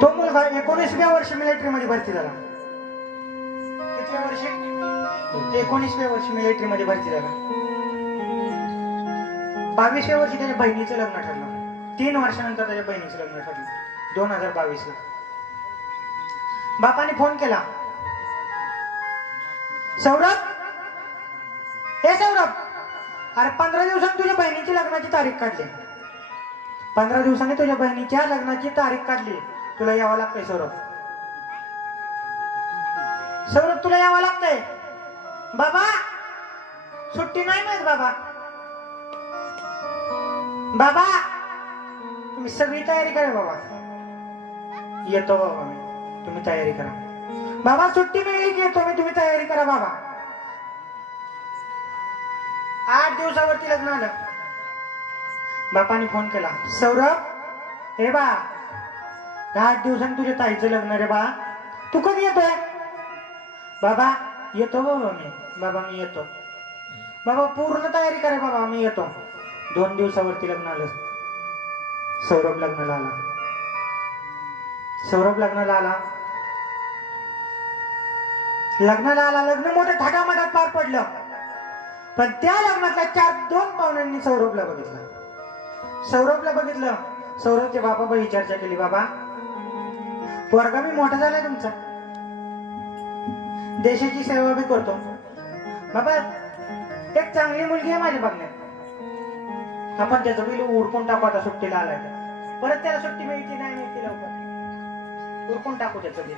तो मुलगा 19व्या वर्षी मिलिटरी मध्ये भरती झाला. कितव्या वर्षी? 19व्या वर्षी मिलिटरी मध्ये भरती झाला. 22व्या वर्षी त्याच्या बहिणीचं लग्न ठरलं. 3 वर्षानंतर त्याच्या बहिणीचं लग्न ठरलं 2022 ला. बापाने फोन केला, सौरभ, हे सौरभ, अरे 15 दिवसांनी तुझ्या बहिणीची लग्नाची तारीख काढली. 15 दिवसांनी तुझ्या बहिणीच्या लग्नाची तारीख काढली. तुला यावं लागतंय सौरभ. सौरभ तुला यावं लागतंय. बाबा सुट्टी नाही मिळत बाबा. बाबा तुम्ही सगळी तयारी करा बाबा. येतो बाबा मी, तुम्ही तयारी करा. बाबा सुट्टी मिळली की येतो मी, तुम्ही तयारी करा बाबा. 8 दिवसावरती लग्न आलं. बापाने फोन केला, सौरभ, हे बा 8 दिवसांनी तुझ्या ताईचं लग्न रे बा, तू कधी येतोय? बाबा येतो बाबा मी. बाबा मी येतो. बाबा पूर्ण तयारी करा बाबा, मी येतो. 2 दिवसावरती लग्न आलं. सौरभ लग्नाला आला. सौरभ लग्नाला आला. लग्न मोठं थाटामाटात पार पडलं. पण त्या लग्नातल्या 2 पाहुण्यांनी सौरभला बघितलं. सौरभच्या बापाबाई चर्चा केली, बाबा पोरगा मी मोठा झालाय तुमचा, देशाची सेवा बी करतो. बाबा एक चांगली मुलगी आहे माझ्या बघण्यात. आपण त्याचं बिल उडकून टाकू. आता सुट्टीला आलाय परत त्याला सुट्टी मिळते नाही मिळते, लवकर उडकून टाकू त्याचं बिल.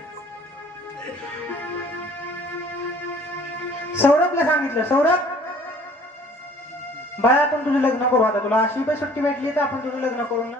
सौरभला सांगितलं, सौरभ बाळा आपण तुझं लग्न करू. आता तुला अशी सुट्टी भेटली तर आपण तुझं लग्न करू ना.